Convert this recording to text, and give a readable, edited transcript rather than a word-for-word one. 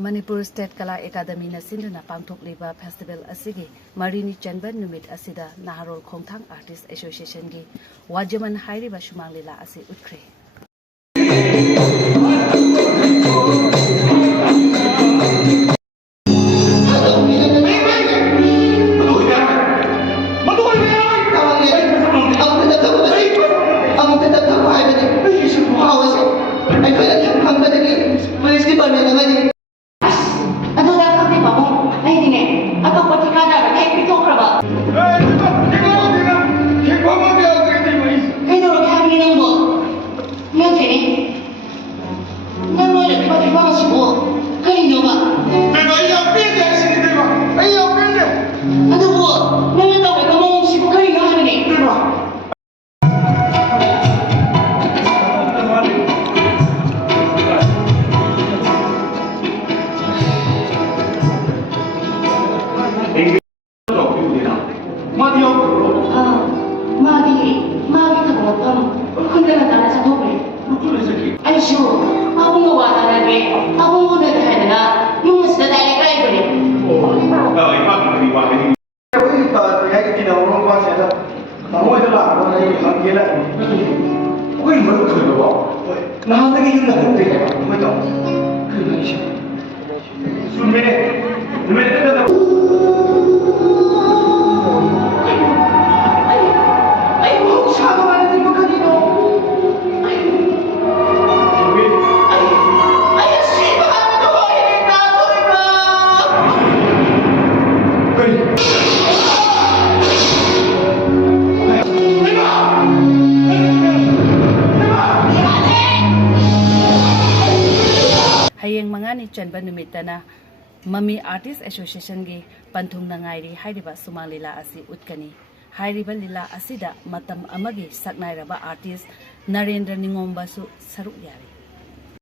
Manipur State Kala Academy na sinduna pangthokliba festival asigi marini chanban numit asida Naharol Khongthang Artist Association gi wajaman hairiba sumanglila asi utkre. Hayeng mangani chanban numitana Mami Artist Association gi panthung na ngairi hairiba sumanglila asi utkani hairiba lila asida matam amagi saknairaba artist Narendra Ningomba su saruk yari